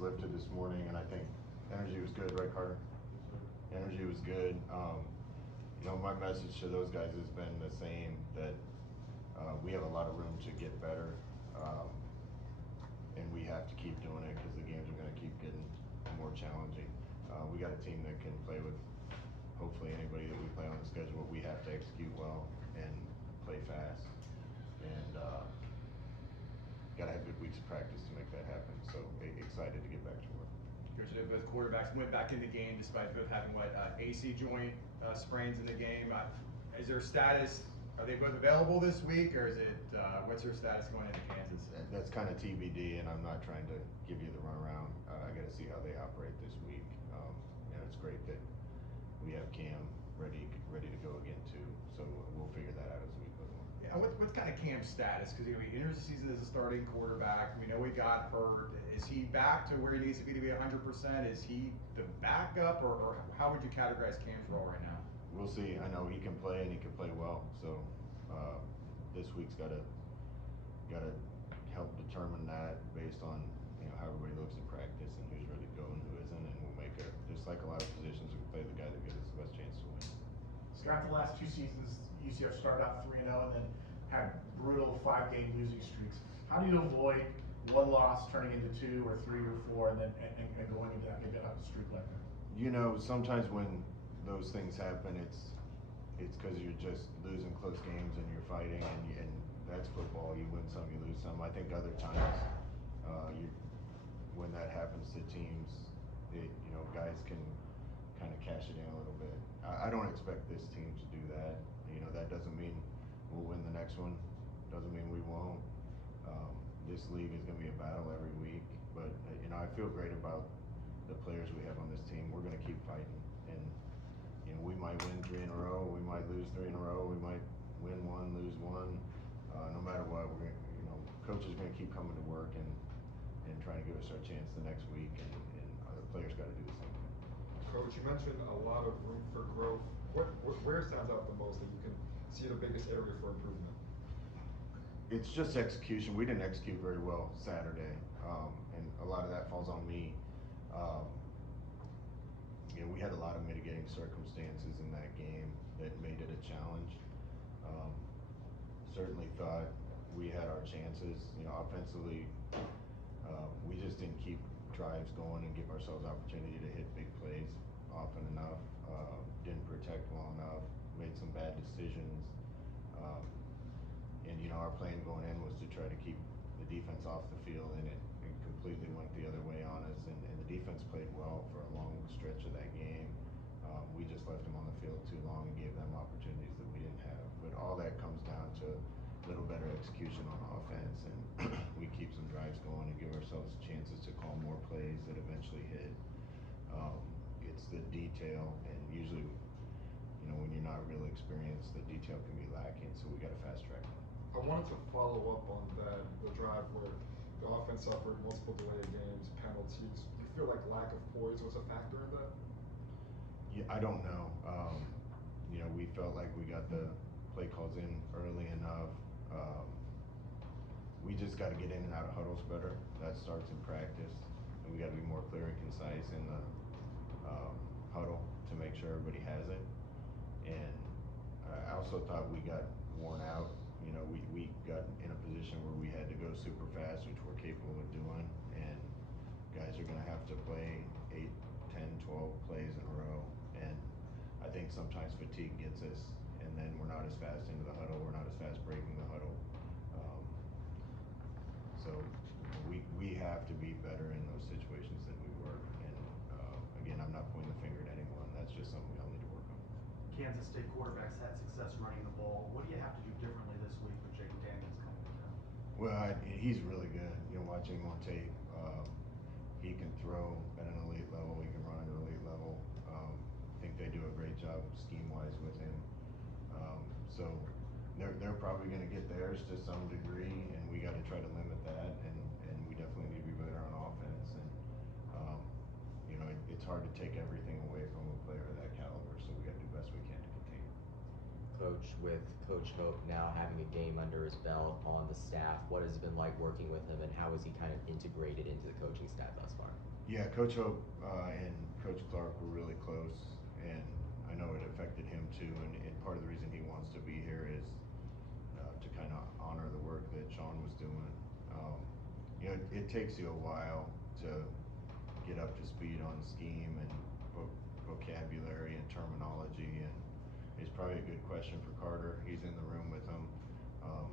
lifted this morning, and I think energy was good, right, Carter? Energy was good. You know, my message to those guys has been the same, that we have a lot of room to get better, and we have to keep doing it because the games are going to keep getting more challenging. We got a team that can play with hopefully anybody that we play on the schedule. We have to execute well and play fast, and got to have good weeks of practice to make that happen. So excited to get back to work. Coach, both quarterbacks went back in the game despite both having AC joint sprains in the game. Is their status? Are they both available this week, or is it what's their status going into Kansas? That's kind of TBD, and I'm not trying to give you the runaround. I got to see how they operate this week. And it's great that we have Cam ready to go again too. So we'll figure that out as the week goes on. Yeah, what's kind of Cam's status? Because he enters the season as a starting quarterback. We know he got hurt. Is he back to where he needs to be 100%? Is he the backup, or how would you categorize Cam's role right now? We'll see. I know he can play, and he can play well. So this week's got to help determine that based on how everybody looks in practice and who's ready to go and who isn't, and we'll make it. Just like a lot of positions, we play the guy that gives us the best chance to win. Scott, the last 2 seasons, UCF started out 3-0 and then had brutal 5-game losing streaks. How do you avoid one loss turning into 2 or 3 or 4 and then and going into that maybe a streak like that? You know, sometimes when those things happen, it's because you're just losing close games and you're fighting, and that's football. You win some, you lose some. I think other times, when that happens to teams, guys can kind of cash it in a little bit. I don't expect this team to do that. That doesn't mean we'll win the next one. Doesn't mean we won't. This league is going to be a battle every week, but I feel great about the players we have on this team. We're going to keep fighting, and we might win 3 in a row, we might lose 3 in a row, we might win 1, lose 1. No matter what, we're coach is going to keep coming to work and trying to give us our chance the next week, and the players got to do the same thing. Coach, you mentioned a lot of room for growth. Where stands out the most that you can see the biggest area for improvement? It's just execution. We didn't execute very well Saturday, and a lot of that falls on me. We had a lot of mitigating circumstances in that game that made it a challenge. Certainly thought we had our chances. Offensively, we just didn't keep drives going and give ourselves opportunity to hit big plays often enough. Didn't protect well enough. Made some bad decisions. And our plan going in was to try to keep the defense off the field, and it completely went the other way on us. And the defense played well for a long stretch of that game. We just left them on the field too long and gave them opportunities that we didn't have. But all that comes down to a little better execution on offense, and we keep some drives going and give ourselves chances to call more plays that eventually hit. It's the detail, and usually, when you're not really experienced, the detail can be lacking. So we got to fast track it. I wanted to follow up on that, the drive where the offense suffered multiple delayed games, penalties. You feel like lack of poise was a factor in that? Yeah, I don't know. We felt like we got the play calls in early enough. We just got to get in and out of huddles better. That starts in practice, and we got to be more clear and concise in the huddle to make sure everybody has it. And I also thought we got worn out. We got in a position where we had to go super fast, which we're capable of doing, and guys are going to have to play 8, 10, 12 plays in a row. And I think sometimes fatigue gets us, and then we're not as fast into the huddle, we're not as fast breaking the huddle. So we have to be better in those situations than we were. And again, I'm not pointing the finger at anyone. That's just something we all need to work on. Kansas State quarterbacks had success running the ball. What do you have to do differently this week with Jake Daniels coming down? Well, he's really good. Watching him on tape, he can throw at an elite level. He can run at an elite level. I think they do a great job scheme-wise with him. So they're probably going to get theirs to some degree, and we got to try to limit that. And we definitely need to be better on offense. And it's hard to take everything away from a player of that caliber. So we got to do the best we can to contain him. Coach, with Coach Hope now having a game under his belt on the staff, what has it been like working with him, and how has he kind of integrated into the coaching staff thus far? Yeah, Coach Hope and Coach Clark were really close, and I know it affected him too. And part of the reason he wants to be here is to kind of honor the work that Sean was doing. It takes you a while to get up to speed on scheme and vocabulary and terminology, and it's probably a good question for Carter. He's in the room with him.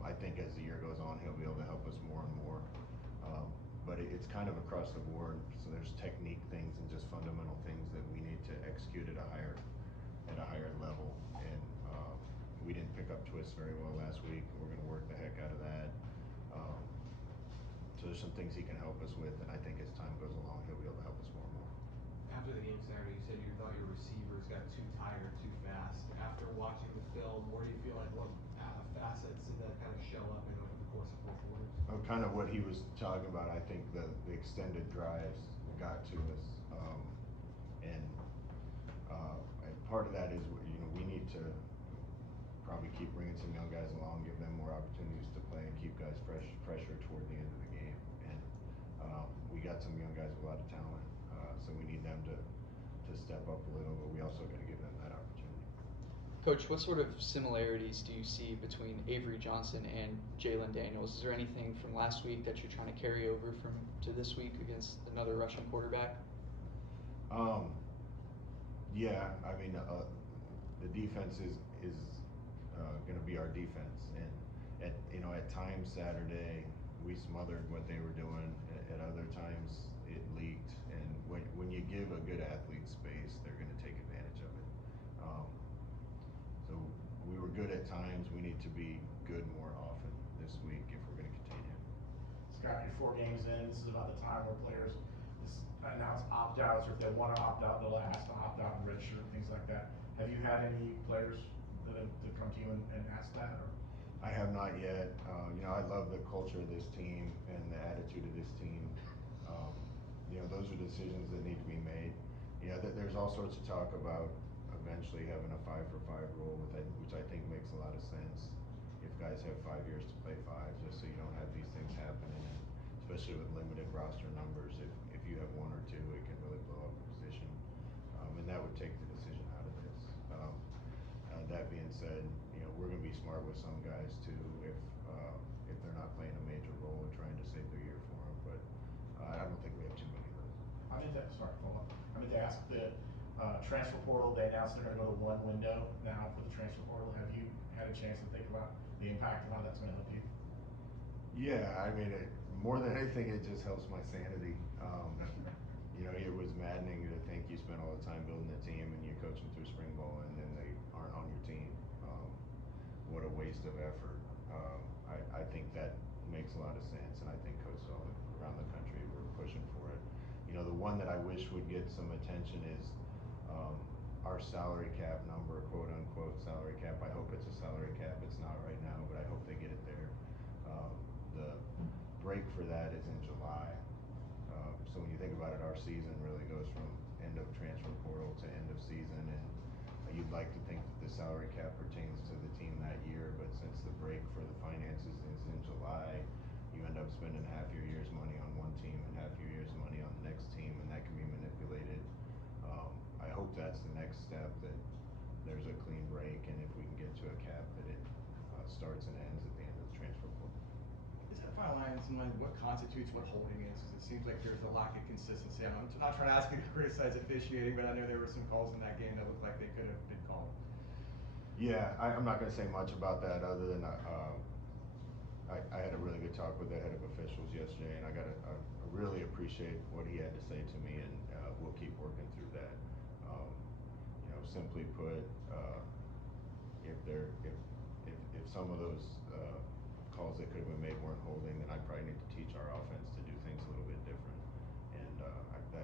I think as the year goes on, he'll be able to help us more and more. But it's kind of across the board. So there's technique things and just fundamental things that we need to execute at a higher level. And we didn't pick up twists very well last week. We're going to work the heck out of that. So there's some things he can help us with, and I think as time goes along, he'll be able to help us more and more. After the game Saturday, you said you thought your receivers got too tired too fast. After watching the film, where do you feel like what facets did that kind of show up in over the course of 4 quarters? Kind of what he was talking about. I think the extended drives got to us, and part of that is we need to probably keep bringing some young guys along, give them more opportunities to play, and keep guys fresher toward the end of the game. And we got some young guys with a lot of talent, so we need them to step up a little, but we also got to give them that opportunity. Coach, what sort of similarities do you see between Avery Johnson and Jalen Daniels? Is there anything from last week that you're trying to carry over to this week against another Russian quarterback? Yeah, I mean, the defense is going to be our defense, and at times Saturday we smothered what they were doing. At other times it leaked, and when you give a good athlete space, they're going to take advantage of it. So we were good at times. We need to be good more often this week if we're going to contain him. Scott, you're 4 games in. This is about the time where players announce opt-outs, or if they want to opt out, they'll ask to opt out and redshirt, things like that. Have you had any players that have come to you and ask that? Or? I have not yet. I love the culture of this team and the attitude of this team. Those are decisions that need to be made. There's all sorts of talk about eventually having a 5-for-5 rule, which I think makes a lot of sense. If guys have 5 years to play 5, just so you don't have these things happening, and especially with limited roster numbers, if you have 1 or 2, it can really blow up a position, and that would take the decision out of this. That being said, we're going to be smart with some guys too if they're not playing a major role and trying to save their year for them. But I don't think we have too many of those. I meant to ask the transfer portal. They announced they're going to go to 1 window now for the transfer portal. Have you had a chance to think about the impact of how that's going to help you? Yeah, I mean, more than anything, it just helps my sanity. It was maddening to think you spent all the time building a team and you coach them through spring ball and then they aren't on your team. What a waste of effort. I think that makes a lot of sense, and I think coaches all around the country were pushing for it. The one that I wish would get some attention is our salary cap number, quote unquote salary cap. I hope it's a salary cap. It's not right now, but I hope they get it there. The break for that is in July. So when you think about it, our season really goes from end of transfer portal to end of season, and you'd like to think that the salary cap pertains to the team that year, but since the break for the finances is in July, you end up spending half your year's money on one team and half your year's money on the next team, and that can be manipulated. I hope that's the next step, that there's a clean break, and if we can get to a cap, that it starts and ends at the end of the transfer portal. Is that fine line what constitutes what holding is? Because it seems like there's a lack of consistency. I'm not trying to ask you to criticize officiating, but I know there were some calls in that game that looked like they could have been called. Yeah, I'm not going to say much about that other than I had a really good talk with the head of officials yesterday, and I really appreciate what he had to say to me, and we'll keep working through that. Simply put, if some of those calls that could have been made weren't holding, then I probably need to teach our offense to do things a little bit different, and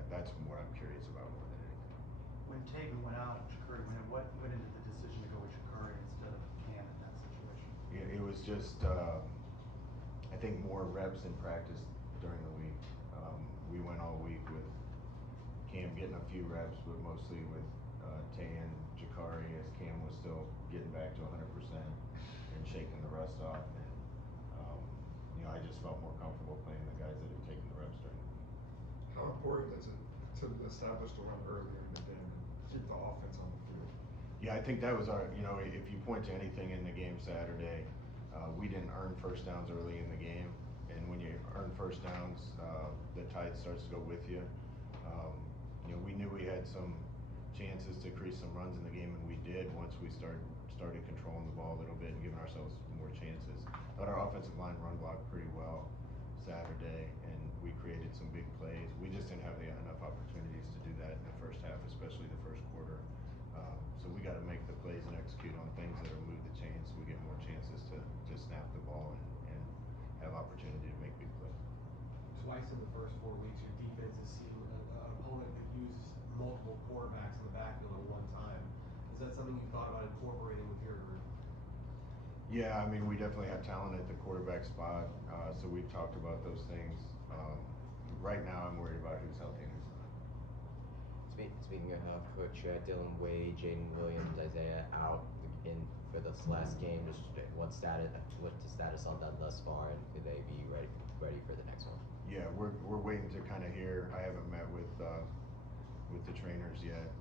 that's what I'm curious about more than anything. When Taven went out, Shakuri went in, what went into the decision to go with Shakuri instead of Cam in that situation? It was just I think more reps in practice during the week. We went all week with Cam getting a few reps, but mostly with Tay and Jakari, as Cam was still getting back to 100% and shaking the rust off. And I just felt more comfortable playing the guys that had taken the reps during the week. How important is it to establish the run earlier in the game and keep the offense on the field? Yeah, I think that was our, if you point to anything in the game Saturday, we didn't earn first downs early in the game. And when you earn first downs, the tide starts to go with you. We knew we had some chances to create some runs in the game, and we did once we started controlling the ball a little bit and giving ourselves more chances. Thought our offensive line run blocked pretty well Saturday, and we created some big plays. We just didn't have enough opportunities to do that in the first half, especially the first quarter. So we got to make the plays and execute on things that will move the chains so we get more chances to snap the ball and have opportunity to make big plays. Twice in the first 4 weeks, your defense has seen an opponent that uses multiple quarterbacks in the backfield at one time. Is that something you thought about incorporating with your group? Yeah, I mean, we definitely have talent at the quarterback spot, so we've talked about those things. Right now, I'm worried about who's healthy and who's not. Speaking of Coach, Dylan Wade, Jaden Williams, Isaiah out in for this last game. Just what's the status on them thus far, and could they be ready for the next one? Yeah, we're waiting to kind of hear. I haven't met with the trainers yet.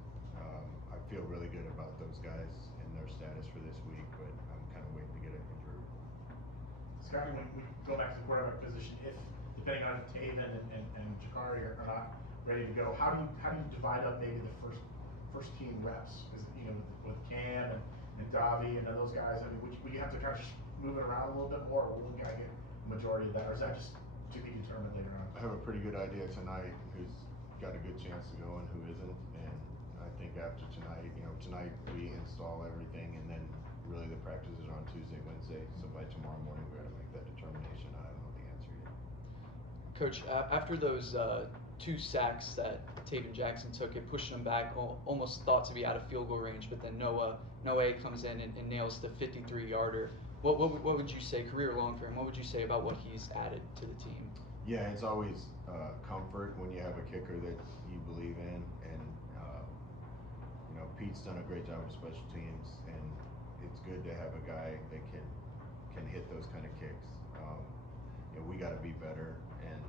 I feel really good about those guys and their status for this week, but I'm kind of waiting to get it approved. Scotty, when we go back to the quarterback position, if depending on if Taven and Jakari are not ready to go, how do you divide up maybe the first team reps? Is with Cam and Davi and those guys? I mean, would you have to kind of move it around a little bit more, or will one guy get the majority of that, or is that just to be determined later on? I have a pretty good idea tonight who's got a good chance to go and who isn't, and I think after tonight, tonight we install everything, and then really the practices are on Tuesday, Wednesday. So by tomorrow morning, we got to make that determination. I don't know the answer yet. Coach, after those 2 sacks that Taven Jackson took, it pushed him back, almost thought to be out of field goal range, but then Noah comes in and nails the 53-yarder. What would you say, career long for him, what would you say about what he's added to the team? Yeah, it's always comfort when you have a kicker that you believe in, and Pete's done a great job with special teams, and it's good to have a guy that can hit those kind of kicks. We got to be better and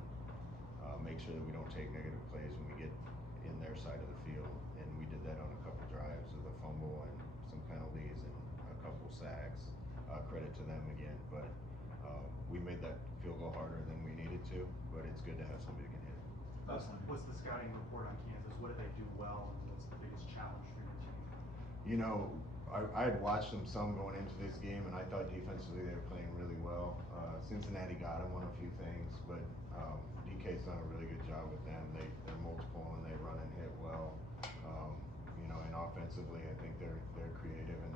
make sure that we don't take negative plays when we get in their side of the field, and we did that on a couple drives with a fumble and some penalties and a couple sacks. Credit to them again, but we made that field goal harder than we needed to, but it's good to have somebody who can hit. What's the scouting report on Kansas? What did they do well, and what's the biggest challenge for your team? I had watched them some going into this game, and I thought defensively they were playing really well. Cincinnati got them on a few things, but DK's done a really good job with them. They're multiple and they run and hit well. And offensively, I think they're creative and